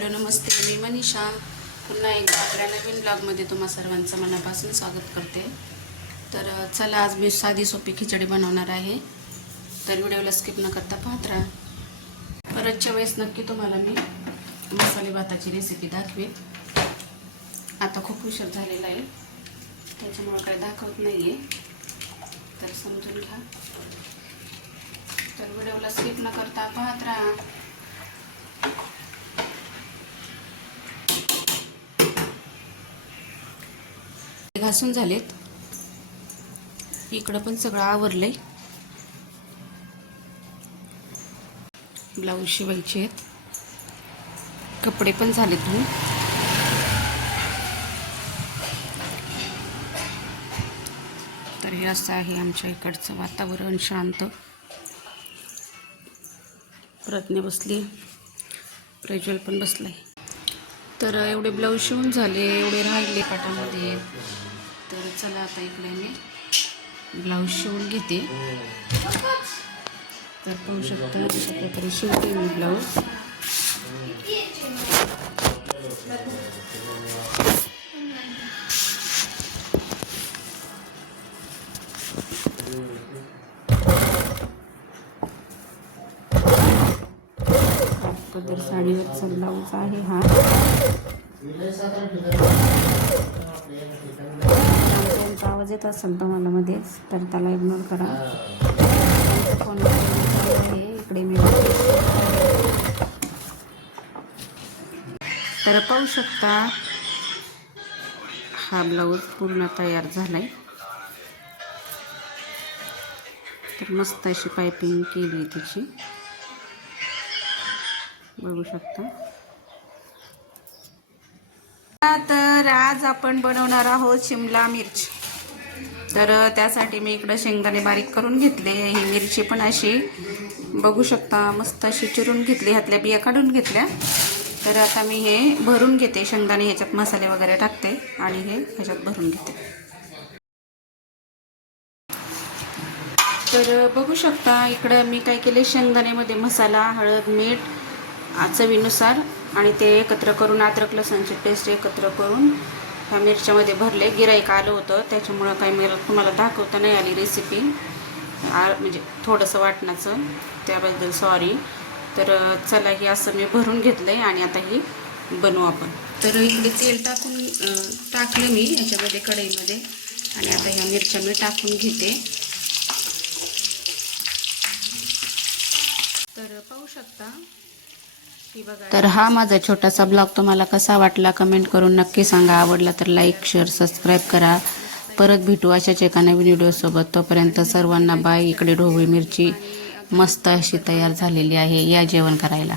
Hello नमस्ते, मी मनीषा पुन्हा एकदा आपल्या नवीन ब्लॉगमध्ये तुम्हा सर्वांचं मनापासून स्वागत करते. तर चला, आज मी साधी सोपी खिचडी बनवणार आहे. तर व्हिडिओला स्किप न करता पाहत राहा. परतच्या वेळेस नक्की तुम्हाला मी मसाले भाताची रेसिपी दाखवेन. आता खूप उशीर झालेला आहे त्याच्यामुळे काही दाखवत नाही आहे, तर समजून घ्या. तर व्हिडिओला स्किप न करता पाहत राहा. घासून झालेत, इकडं पण सगळं आवरलंय. ब्लाऊज शिवायचे आहेत, कपडे पण झाले धुवून. तर हे असं आहे आमच्या इकडचं वातावरण, शांत. प्रज्ञा बसली, प्रज्वल पण बसलाय. तर एवढे ब्लाऊज शिवून झाले, एवढे राहिले पाटामध्ये. तर चला, आता इकडे मी ब्लाऊज शिवून घेते. तर पाहू शकता अशा प्रकारे शिवते मी ब्लाऊज. पदर साडीवरचा ब्लाऊज आहे हा. त्यांचा आवाज येत असेल तुम्हाला मध्येच, तर त्याला इग्नोर करा. फोन आहे इकडे मी. तर पाहू शकता हा ब्लाऊज पूर्ण तयार झालाय. तर मस्त अशी पायपिंग केली त्याची, बघू शकता. तर आज आपण बनवणार आहोत शिमला मिरची. तर त्यासाठी मी इकडं शेंगदाणे बारीक करून घेतले. ही मिरची पण अशी बघू शकता मस्त अशी चिरून घेतली, ह्यातल्या बिया काढून घेतल्या. तर आता मी हे भरून घेते शेंगदाणे, ह्याच्यात मसाले वगैरे टाकते आणि हे ह्याच्यात भरून घेते. तर बघू शकता इकडं मी काय केले, शेंगदाण्यामध्ये मसाला, हळद, मीठ चवीनुसार आणि ते एकत्र करून, अद्रक लसणची पेस्ट एकत्र करून ह्या मिरच्यामध्ये भरले. गिऱ्हाईक आलं होतं त्याच्यामुळं काही मला तुम्हाला दाखवता नाही आली रेसिपी, म्हणजे थोडंसं वाटण्याचं, त्याबद्दल सॉरी. तर चला, हे असं मी भरून घेतलं आहे आणि आता ही बनवू आपण. तर इकडे तेल टाकलं मी ह्याच्यामध्ये कढईमध्ये आणि आता ह्या मिरच्या मी टाकून घेते. तर पाहू शकता. तर हा माझा छोटासा ब्लॉग तुम्हाला कसा वाटला कमेंट करून नक्की सांगा. आवडला तर लाईक, शेअर, सबस्क्राईब करा. परत भेटू अशाच एका नवीन व्हिडिओसोबत. तोपर्यंत सर्वांना बाय. इकडे ढोबळी मिरची मस्त अशी तयार झालेली आहे, या जेवण करायला.